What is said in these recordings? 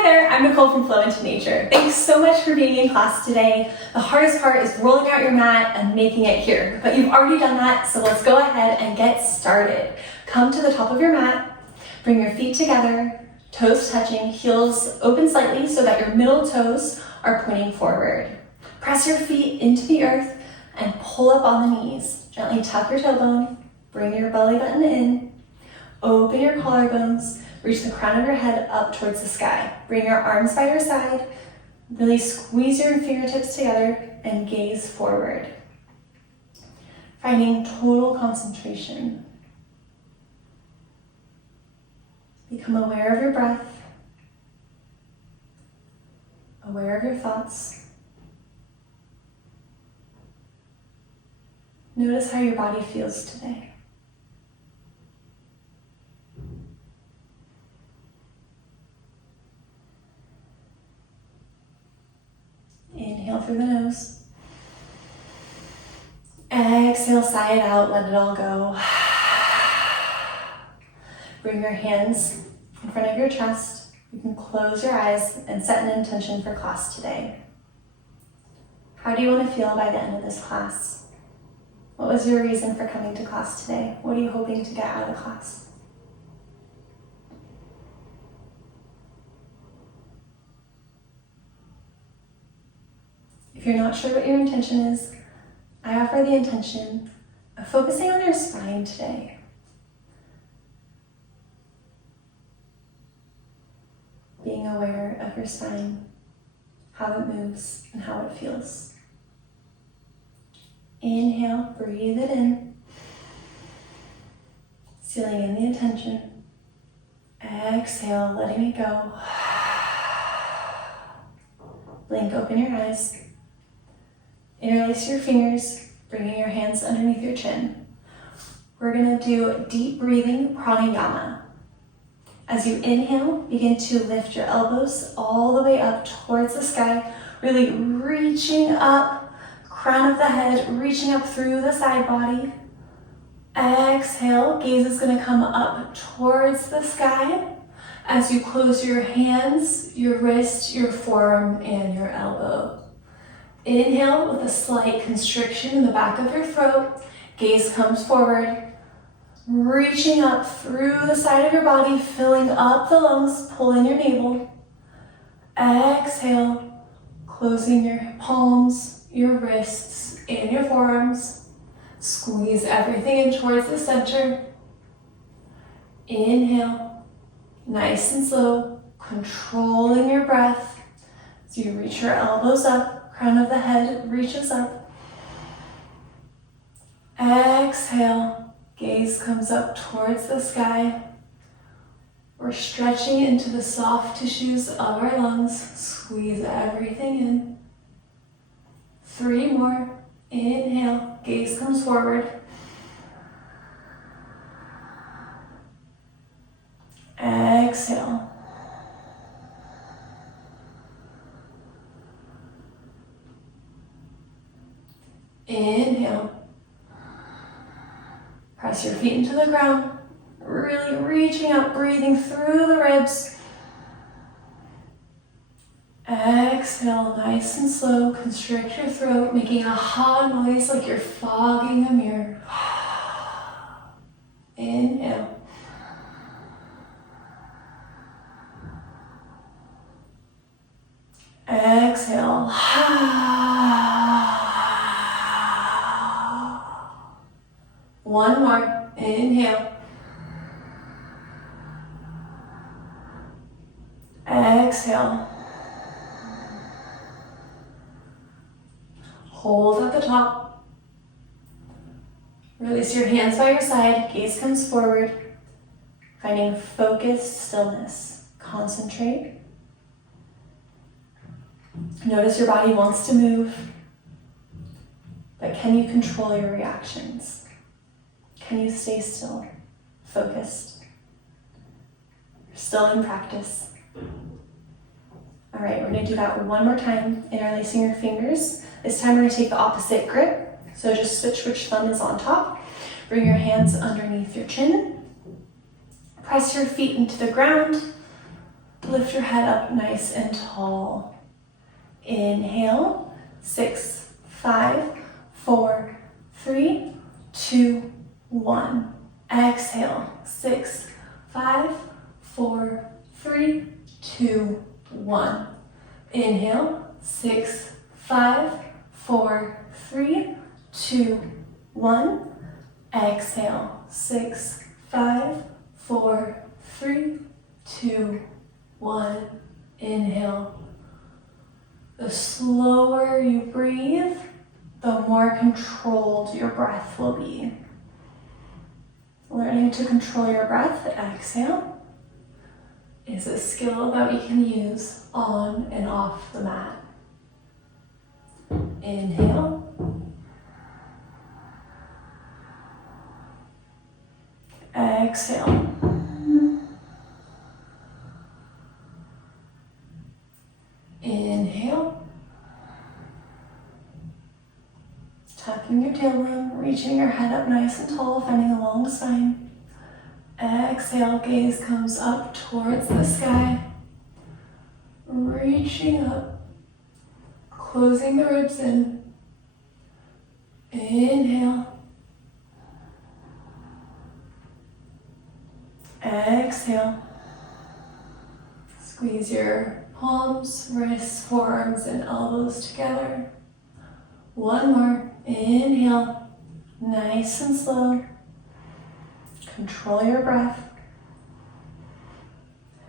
Hi there, I'm Nicole from Flow Into Nature. Thanks so much for being in class today. The hardest part is rolling out your mat and making it here, but you've already done that, so let's go ahead and get started. Come to the top of your mat, bring your feet together, toes touching, heels open slightly so that your middle toes are pointing forward. Press your feet into the earth and pull up on the knees. Gently tuck your tailbone, bring your belly button in, open your collarbones, reach the crown of your head up towards the sky. Bring your arms by your side, really squeeze your fingertips together and gaze forward. Finding total concentration. Become aware of your breath, aware of your thoughts. Notice how your body feels today. Inhale through the nose. Exhale, sigh it out, let it all go. Bring your hands in front of your chest. You can close your eyes and set an intention for class today. How do you want to feel by the end of this class? What was your reason for coming to class today? What are you hoping to get out of class? If you're not sure what your intention is, I offer the intention of focusing on your spine today. Being aware of your spine, how it moves and how it feels. Inhale, breathe it in. Sealing in the intention. Exhale, letting it go. Blink open your eyes. Interlace your fingers, bringing your hands underneath your chin. We're going to do deep breathing pranayama. As you inhale, begin to lift your elbows all the way up towards the sky, really reaching up, crown of the head, reaching up through the side body. Exhale, gaze is going to come up towards the sky as you close your hands, your wrist, your forearm, and your elbow. Inhale with a slight constriction in the back of your throat. Gaze comes forward, reaching up through the side of your body, filling up the lungs, pull in your navel. Exhale, closing your palms, your wrists, and your forearms. Squeeze everything in towards the center. Inhale, nice and slow, controlling your breath as you reach your elbows up. Crown of the head reaches up. Exhale, gaze comes up towards the sky. We're stretching into the soft tissues of our lungs. Squeeze everything in. 3 more. Inhale, gaze comes forward. Exhale. Inhale. Press your feet into the ground, really reaching up, breathing through the ribs. Exhale, nice and slow, constrict your throat, making a ha noise like you're fogging a mirror. Inhale. Exhale. One more. Inhale. Exhale. Hold at the top. Release your hands by your side. Gaze comes forward. Finding focused stillness. Concentrate. Notice your body wants to move, but can you control your reactions? Can you stay still, focused? You're still in practice. All right, we're gonna do that one more time, interlacing your fingers. This time we're gonna take the opposite grip. So just switch which thumb is on top. Bring your hands underneath your chin. Press your feet into the ground. lift your head up nice and tall. Inhale, 6, 5, 4, 3, 2, 1. Exhale, 6, 5, 4, 3, 2, 1. Inhale, 6, 5, 4, 3, 2, 1. Exhale, 6, 5, 4, 3, 2, 1. Inhale. The slower you breathe, the more controlled your breath will be. Learning to control your breath, exhale, is a skill that we can use on and off the mat. Inhale. Exhale. Inhale. Tucking your tailbone, reaching your head up nice and tall, finding a long spine. Exhale, gaze comes up towards the sky. Reaching up, closing the ribs in. Inhale. Exhale. Squeeze your palms, wrists, forearms, and elbows together. One more. Inhale. Nice and slow. Control your breath.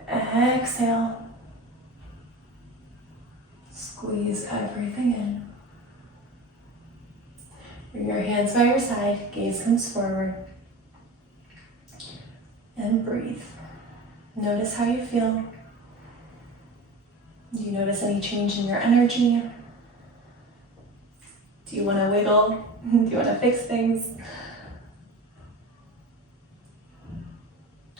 Exhale. Squeeze everything in. Bring your hands by your side. Gaze comes forward. And breathe. Notice how you feel. Do you notice any change in your energy? Do you want to wiggle? Do you want to fix things?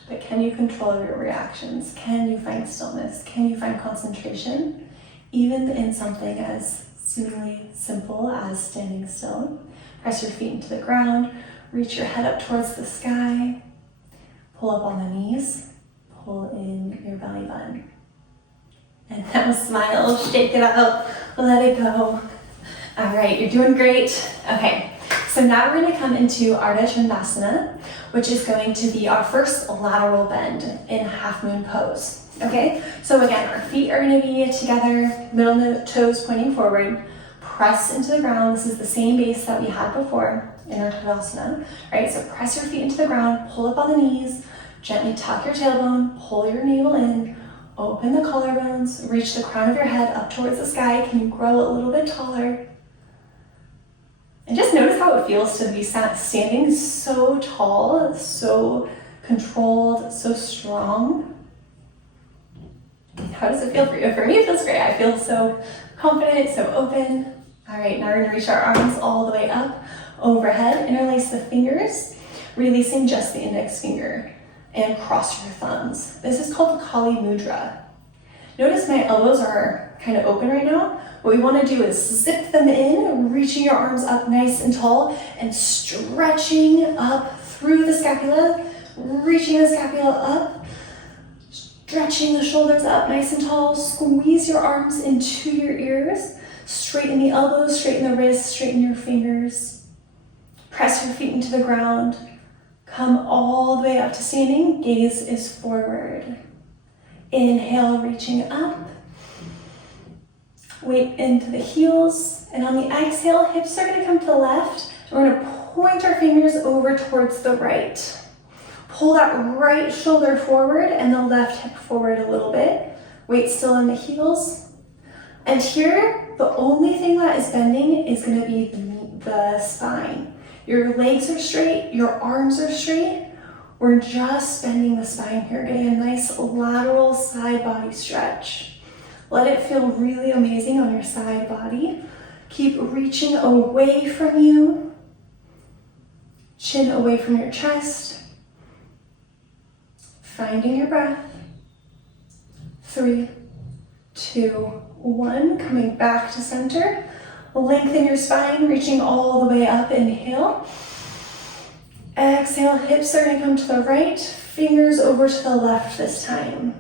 But can you control your reactions? Can you find stillness? Can you find concentration? Even in something as seemingly simple as standing still. Press your feet into the ground. Reach your head up towards the sky. Pull up on the knees. Pull in your belly button. And now smile, shake it out, let it go. All right, you're doing great. Okay, so now we're gonna come into Ardha Chandrasana, which is going to be our first lateral bend in half moon pose. Okay, so again, our feet are gonna be together, middle of the toes pointing forward, press into the ground. This is the same base that we had before in our Tadasana, right? So press your feet into the ground, pull up on the knees, gently tuck your tailbone, pull your navel in, open the collarbones, reach the crown of your head up towards the sky. Can you grow a little bit taller? And just notice how it feels to be standing so tall, so controlled, so strong. How does it feel for you? For me, it feels great. I feel so confident, so open. All right, now we're gonna reach our arms all the way up overhead, interlace the fingers, releasing just the index finger, and cross your thumbs. This is called Kali Mudra. Notice my elbows are kind of open right now. What we want to do is zip them in, reaching your arms up nice and tall, and stretching up through the scapula, reaching the scapula up, stretching the shoulders up nice and tall. Squeeze your arms into your ears, straighten the elbows, straighten the wrists, straighten your fingers. Press your feet into the ground. Come all the way up to standing, gaze is forward. Inhale, reaching up. Weight into the heels, and on the exhale, hips are gonna come to the left. We're gonna point our fingers over towards the right. Pull that right shoulder forward and the left hip forward a little bit. Weight still in the heels. And here, the only thing that is bending is gonna be the spine. Your legs are straight, your arms are straight. We're just bending the spine here, getting a nice lateral side body stretch. Let it feel really amazing on your side body. Keep reaching away from you. Chin away from your chest. Finding your breath. 3, 2, 1. Coming back to center. Lengthen your spine, reaching all the way up. Inhale. Exhale, hips are gonna come to the right, fingers over to the left this time.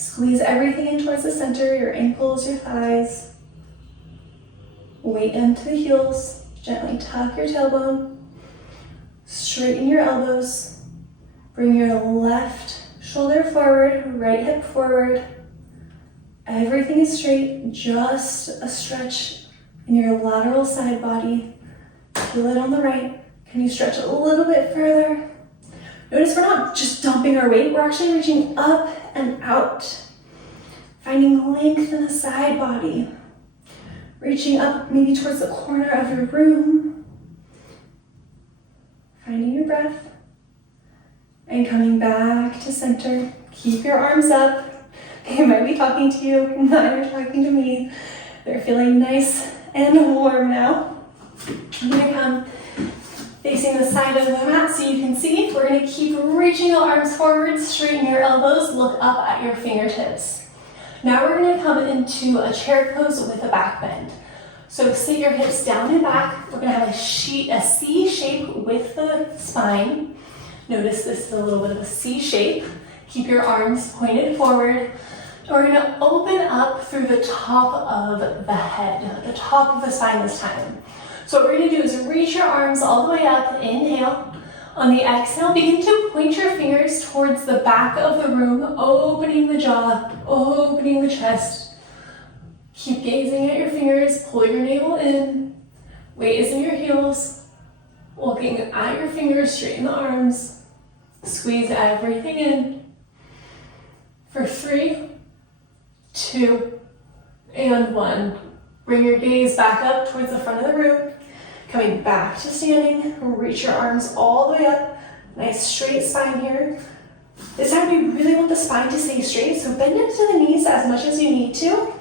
Squeeze everything in towards the center, your ankles, your thighs. Weight down to the heels. Gently tuck your tailbone. Straighten your elbows. Bring your left shoulder forward, right hip forward. Everything is straight, just a stretch in your lateral side body. Feel it on the right. Can you stretch a little bit further? Notice we're not just dumping our weight, we're actually reaching up and out. Finding length in the side body. Reaching up maybe towards the corner of your room. Finding your breath. And coming back to center. Keep your arms up. They might be talking to you, not you're talking to me. They're feeling nice and warm now. I'm gonna come facing the side of the mat so you can see. We're gonna keep reaching the arms forward, straighten your elbows, look up at your fingertips. Now we're gonna come into a chair pose with a back bend. So sit your hips down and back. We're gonna have a C shape with the spine. Notice this is a little bit of a C shape. Keep your arms pointed forward. And we're gonna open up through the top of the head, the top of the spine this time. So what we're gonna do is reach your arms all the way up, inhale. On the exhale, begin to point your fingers towards the back of the room, opening the jaw, opening the chest. Keep gazing at your fingers, pull your navel in. Weight is in your heels. Looking at your fingers, straighten the arms. Squeeze everything in. For 3, 2, and 1. Bring your gaze back up towards the front of the room. Coming back to standing, reach your arms all the way up. Nice straight spine here. This time we really want the spine to stay straight, so bend into the knees as much as you need to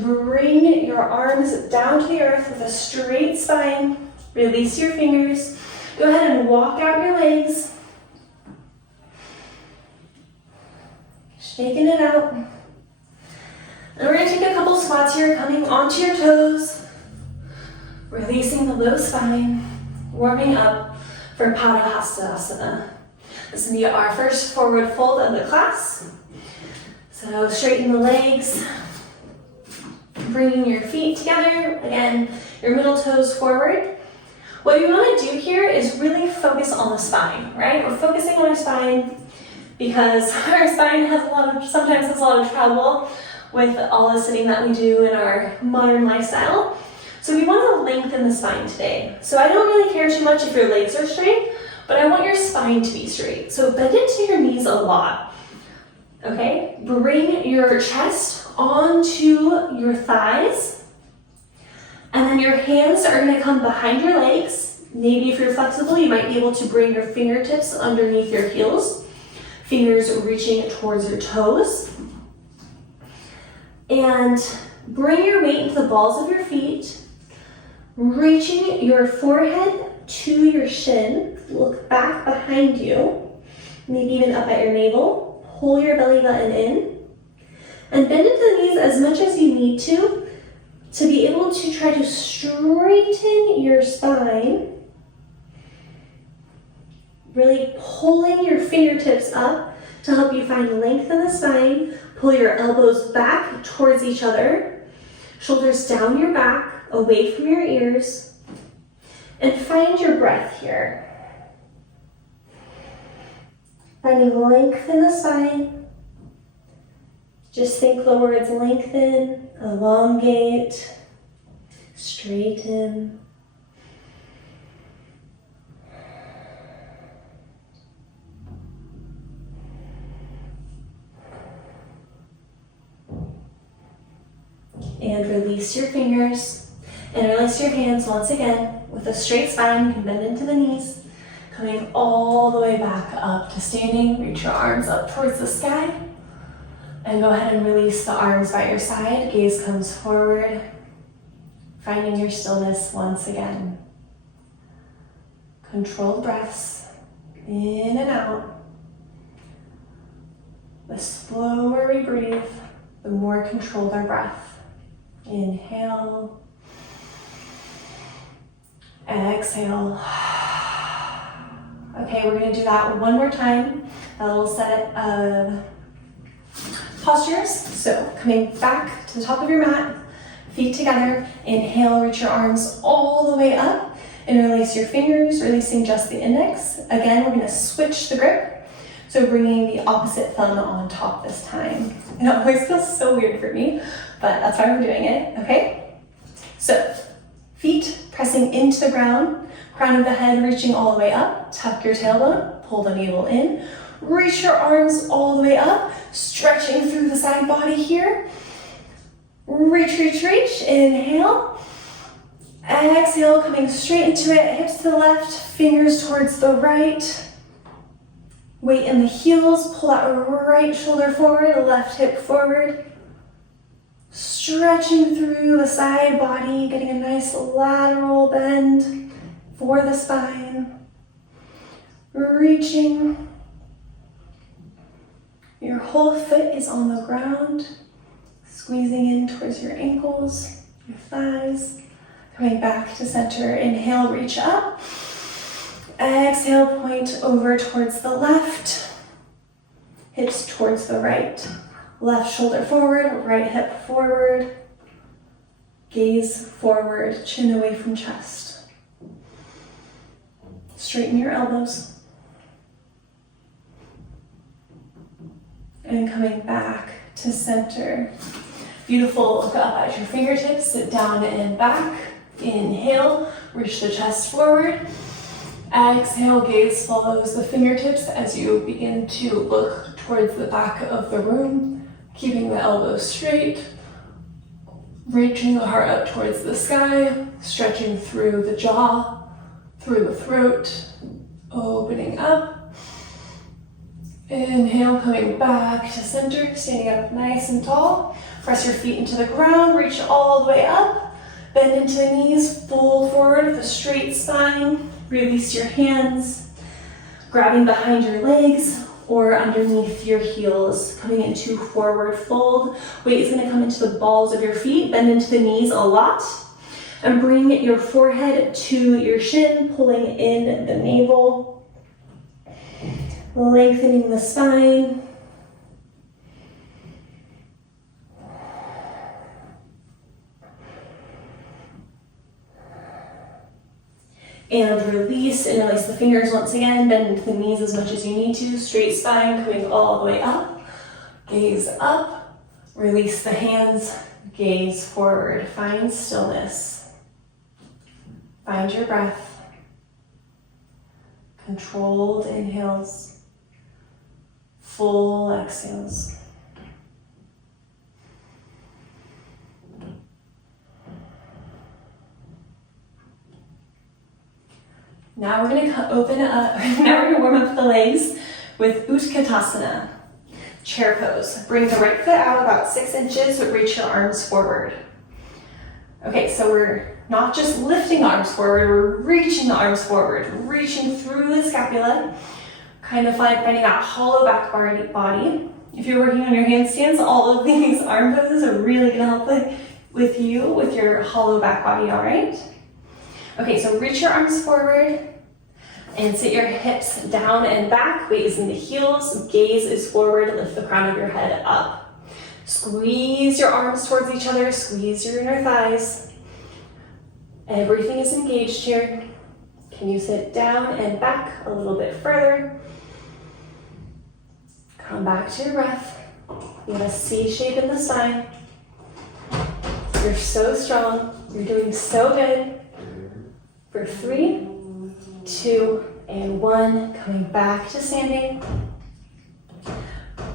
bring your arms down to the earth with a straight spine. Release your fingers. Go ahead and walk out your legs. Shaking it out. And we're gonna take a couple squats here, coming onto your toes. Releasing the low spine, warming up for Padahastasana. This will be our first forward fold of the class. So straighten the legs, bringing your feet together. Again, your middle toes forward. What you want to do here is really focus on the spine, right? We're focusing on our spine because our spine sometimes has a lot of trouble with all the sitting that we do in our modern lifestyle. So we want to lengthen the spine today. So I don't really care too much if your legs are straight, but I want your spine to be straight. So bend into your knees a lot, okay? Bring your chest onto your thighs, and then your hands are gonna come behind your legs. Maybe if you're flexible, you might be able to bring your fingertips underneath your heels, fingers reaching towards your toes. And bring your weight into the balls of your feet, reaching your forehead to your shin. Look back behind you, maybe even up at your navel. Pull your belly button in. And bend into the knees as much as you need to be able to try to straighten your spine. Really pulling your fingertips up to help you find length in the spine. Pull your elbows back towards each other. Shoulders down your back, away from your ears. And find your breath here. Finding length in the spine. Just think the words lengthen, elongate, straighten. And release your fingers and release your hands once again. With a straight spine, you can bend into the knees, coming all the way back up to standing. Reach your arms up towards the sky. And go ahead and release the arms by your side. Gaze comes forward, finding your stillness once again. Controlled breaths, in and out. The slower we breathe, the more controlled our breath. Inhale, exhale. Okay, we're gonna do that one more time. A little set of postures. So coming back to the top of your mat, feet together. Inhale, reach your arms all the way up and release your fingers, releasing just the index. Again, we're gonna switch the grip. So bringing the opposite thumb on top this time. It always feels so weird for me, but that's why we're doing it, okay? So feet pressing into the ground, crown of the head reaching all the way up, tuck your tailbone, pull the navel in, reach your arms all the way up, stretching through the side body here. Reach, reach, reach, inhale. Exhale, coming straight into it, hips to the left, fingers towards the right. Weight in the heels, pull that right shoulder forward, left hip forward. Stretching through the side body, getting a nice lateral bend for the spine. Reaching. Your whole foot is on the ground, squeezing in towards your ankles, your thighs. Coming back to center, inhale, reach up. Exhale, point over towards the left, hips towards the right. Left shoulder forward, right hip forward. Gaze forward, chin away from chest. Straighten your elbows. And coming back to center. Beautiful, look up at your fingertips, sit down and back. Inhale, reach the chest forward. Exhale, gaze follows the fingertips as you begin to look towards the back of the room, keeping the elbows straight, reaching the heart up towards the sky, stretching through the jaw, through the throat, opening up. Inhale, coming back to center, standing up nice and tall. Press your feet into the ground, reach all the way up. Bend into the knees, fold forward with a straight spine. Release your hands, grabbing behind your legs or underneath your heels, coming into forward fold. Weight is gonna come into the balls of your feet, bend into the knees a lot, and bring your forehead to your shin, pulling in the navel, lengthening the spine. And release the fingers once again, bend into the knees as much as you need to, straight spine coming all the way up, gaze up, release the hands, gaze forward, find stillness, find your breath, controlled inhales, full exhales. Now we're gonna open up, now we're gonna warm up the legs with Utkatasana, chair pose. Bring the right foot out about 6 inches, but reach your arms forward. Okay, so we're not just lifting arms forward, we're reaching the arms forward, reaching through the scapula, kind of like finding that hollow back body. If you're working on your handstands, all of these arm poses are really gonna help with your hollow back body, all right? Okay, so reach your arms forward and sit your hips down and back. Weight is in the heels, gaze is forward, lift the crown of your head up. Squeeze your arms towards each other, squeeze your inner thighs. Everything is engaged here. Can you sit down and back a little bit further? Come back to your breath. You want a C shape in the spine. You're so strong, you're doing so good. For 3, 2, and 1, coming back to standing.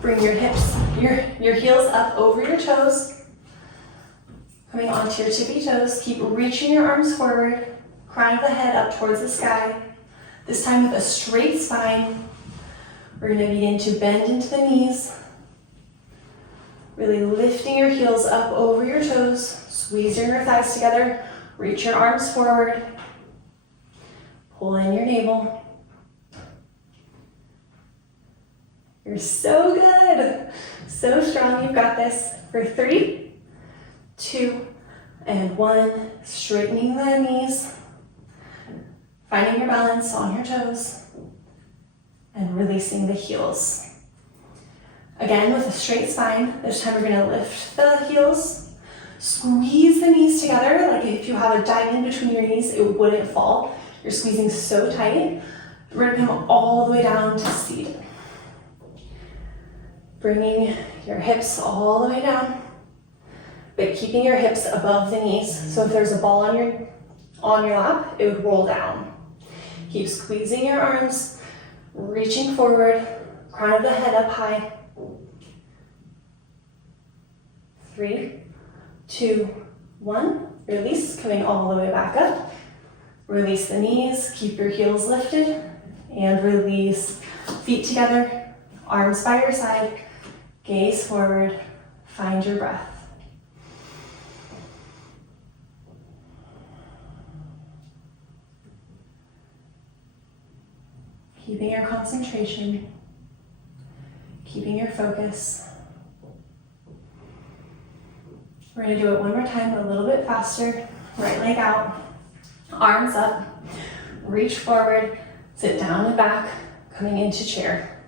Bring your hips, your heels up over your toes. Coming onto your tippy toes. Keep reaching your arms forward. Crown of the head up towards the sky. This time with a straight spine. We're gonna begin to bend into the knees. Really lifting your heels up over your toes. Squeeze your inner thighs together. Reach your arms forward. Pull in your navel. You're so good. So strong, you've got this. For 3, 2, and 1. Straightening the knees. Finding your balance on your toes. And releasing the heels. Again, with a straight spine, this time we're gonna lift the heels, squeeze the knees together, like if you have a diamond between your knees, it wouldn't fall. You're squeezing so tight. We're gonna come all the way down to seated. Bringing your hips all the way down, but keeping your hips above the knees. So if there's a ball on your lap, it would roll down. Keep squeezing your arms, reaching forward, crown of the head up high. 3, 2, 1. Release, coming all the way back up. Release the knees, keep your heels lifted, and release. Feet together, arms by your side, gaze forward, find your breath. Keeping your concentration, keeping your focus. We're gonna do it one more time, a little bit faster. Right leg out, arms up, reach forward, sit down and back, coming into chair.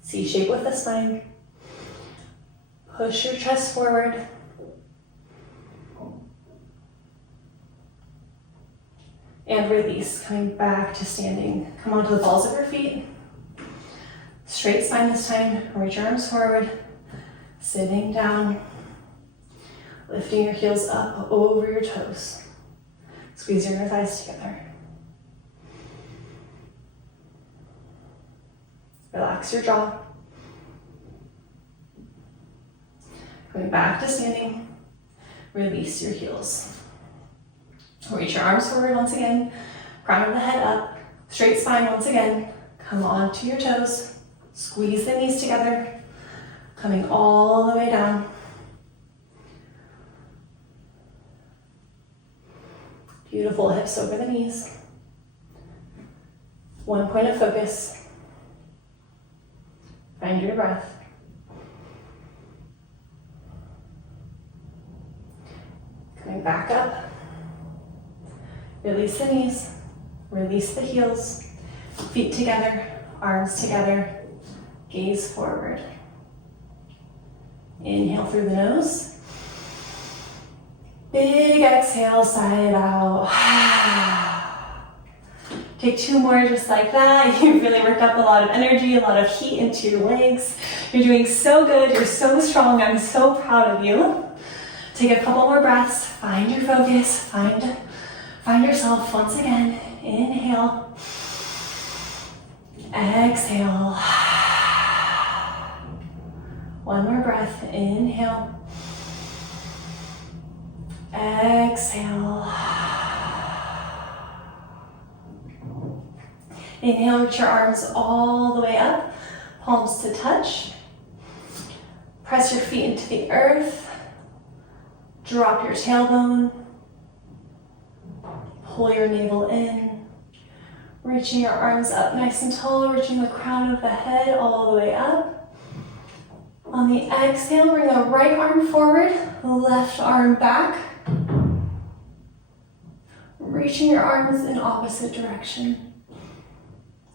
C shape with the spine. Push your chest forward. And release, coming back to standing. Come onto the balls of your feet. Straight spine this time, reach your arms forward, sitting down, lifting your heels up over your toes. Squeeze your inner thighs together. Relax your jaw. Coming back to standing, release your heels. Reach your arms forward once again, crown of the head up, straight spine once again, come onto your toes. Squeeze the knees together, coming all the way down. Beautiful, hips over the knees. One point of focus. Find your breath. Coming back up. Release the knees, release the heels, feet together, arms together. Gaze forward. Inhale through the nose. Big exhale, side out. Take 2 more just like that. You really worked up a lot of energy, a lot of heat into your legs. You're doing so good. You're so strong. I'm so proud of you. Take a couple more breaths. Find your focus. Find yourself once again. Inhale. Exhale. One more breath, inhale, exhale. Inhale, reach your arms all the way up, palms to touch. Press your feet into the earth, drop your tailbone, pull your navel in, reaching your arms up nice and tall, reaching the crown of the head all the way up. On the exhale, bring the right arm forward, left arm back. Reaching your arms in opposite direction.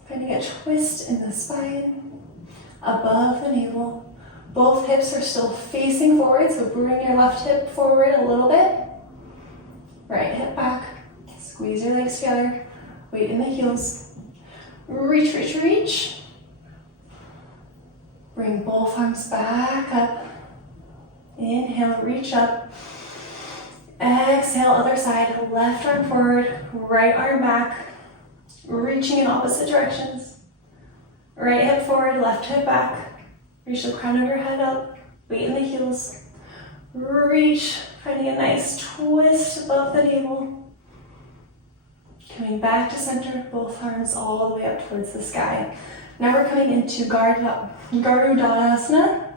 Finding a twist in the spine, above the navel. Both hips are still facing forward, so bring your left hip forward a little bit. Right hip back. Squeeze your legs together. Weight in the heels. Reach, reach, reach. Bring both arms back up. Inhale, reach up. Exhale, other side. Left arm forward, right arm back. Reaching in opposite directions. Right hip forward, left hip back. Reach the crown of your head up. Weight in the heels. Reach, finding a nice twist above the navel. Coming back to center, both arms all the way up towards the sky. Now we're coming into Garudasana,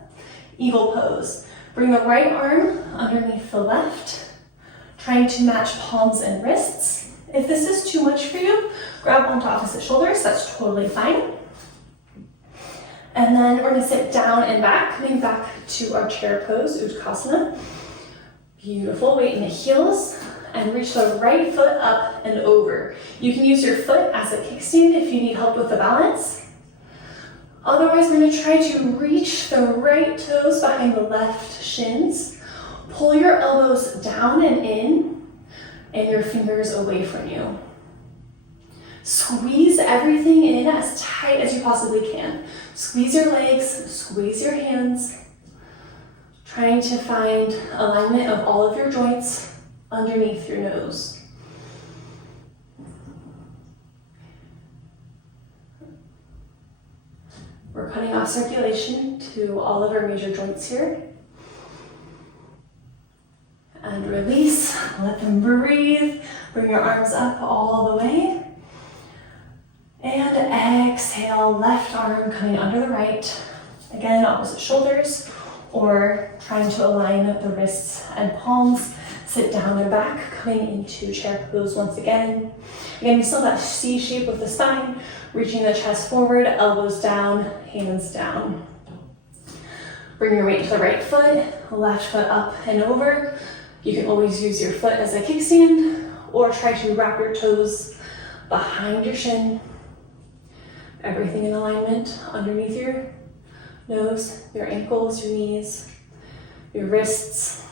eagle pose. Bring the right arm underneath the left, trying to match palms and wrists. If this is too much for you, grab onto opposite shoulders, that's totally fine. And then we're gonna sit down and back, coming back to our chair pose, Utkatasana. Beautiful, weight in the heels, and reach the right foot up and over. You can use your foot as a kickstand if you need help with the balance. Otherwise, we're going to try to reach the right toes behind the left shins. Pull your elbows down and in, and your fingers away from you. Squeeze everything in as tight as you possibly can. Squeeze your legs, squeeze your hands, trying to find alignment of all of your joints underneath your nose. We're cutting off circulation to all of our major joints here. And release, let them breathe. Bring your arms up all the way. And exhale, left arm coming under the right. Again, opposite shoulders, or trying to align the wrists and palms. Sit down and back, coming into chair pose once again. Again, we still have that C shape with the spine, reaching the chest forward, elbows down, hands down. Bring your weight to the right foot, left foot up and over. You can always use your foot as a kickstand, or try to wrap your toes behind your shin. Everything in alignment underneath your nose, your ankles, your knees, your wrists.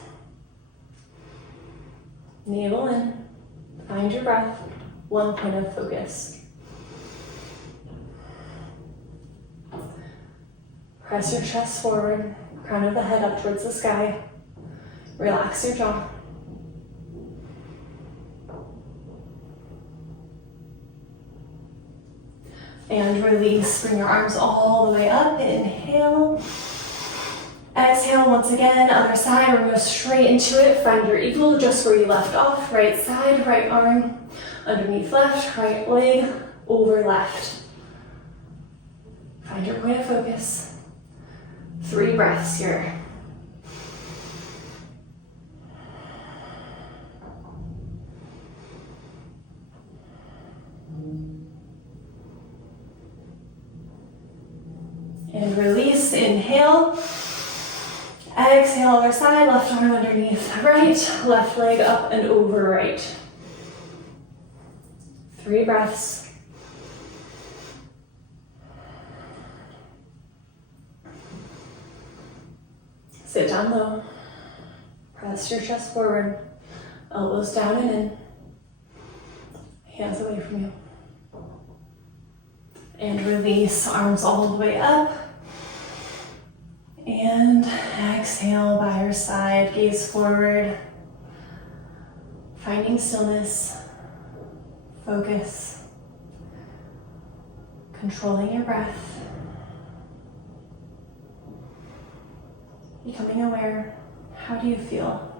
Navel in, find your breath, one point of focus. Press your chest forward, crown of the head up towards the sky. Relax your jaw. And release, bring your arms all the way up, inhale. Exhale once again, other side, we're gonna go straight into it. Find your eagle just where you left off. Right side, right arm, underneath left, right leg, over left. Find your point of focus. 3 breaths here. And release, inhale. Exhale, other side, left arm underneath right, left leg up and over right. 3 breaths. Sit down low. Press your chest forward, elbows down and in, hands away from you. And release, arms all the way up. And exhale by your side, gaze forward. Finding stillness, focus, controlling your breath. Becoming aware, how do you feel?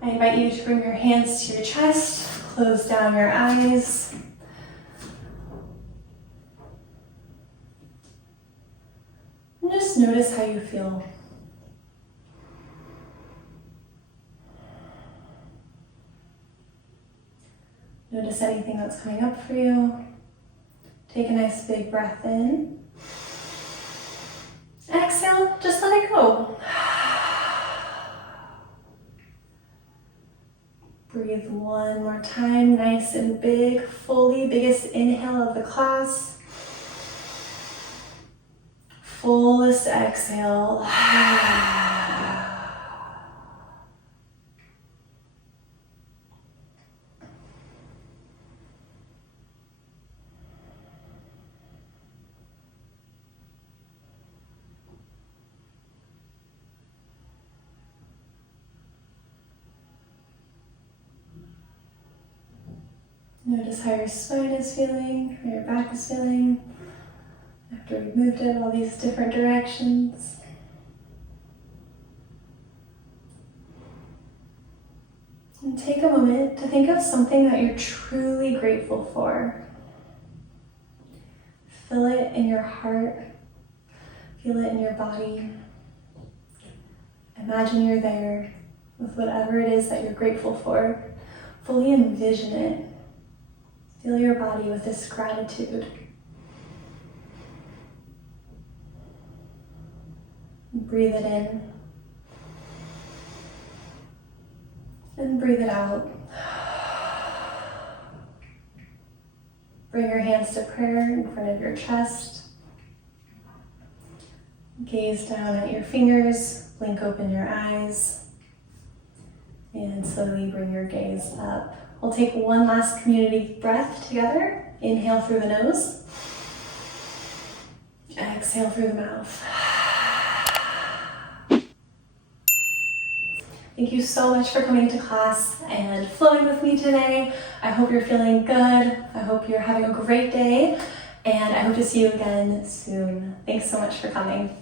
I invite you to bring your hands to your chest, close down your eyes. And just notice how you feel. Notice anything that's coming up for you. Take a nice big breath in. Exhale, just let it go. Breathe one more time, nice and big, fully, biggest inhale of the class. Fullest exhale. Notice how your spine is feeling, how your back is feeling after we've moved it all these different directions. And take a moment to think of something that you're truly grateful for. Feel it in your heart, feel it in your body. Imagine you're there with whatever it is that you're grateful for. Fully envision it. Fill your body with this gratitude. Breathe it in. And breathe it out. Bring your hands to prayer in front of your chest. Gaze down at your fingers, blink open your eyes, and slowly bring your gaze up. We'll take one last community breath together. Inhale through the nose. Exhale through the mouth. Thank you so much for coming to class and flowing with me today. I hope you're feeling good. I hope you're having a great day, and I hope to see you again soon. Thanks so much for coming.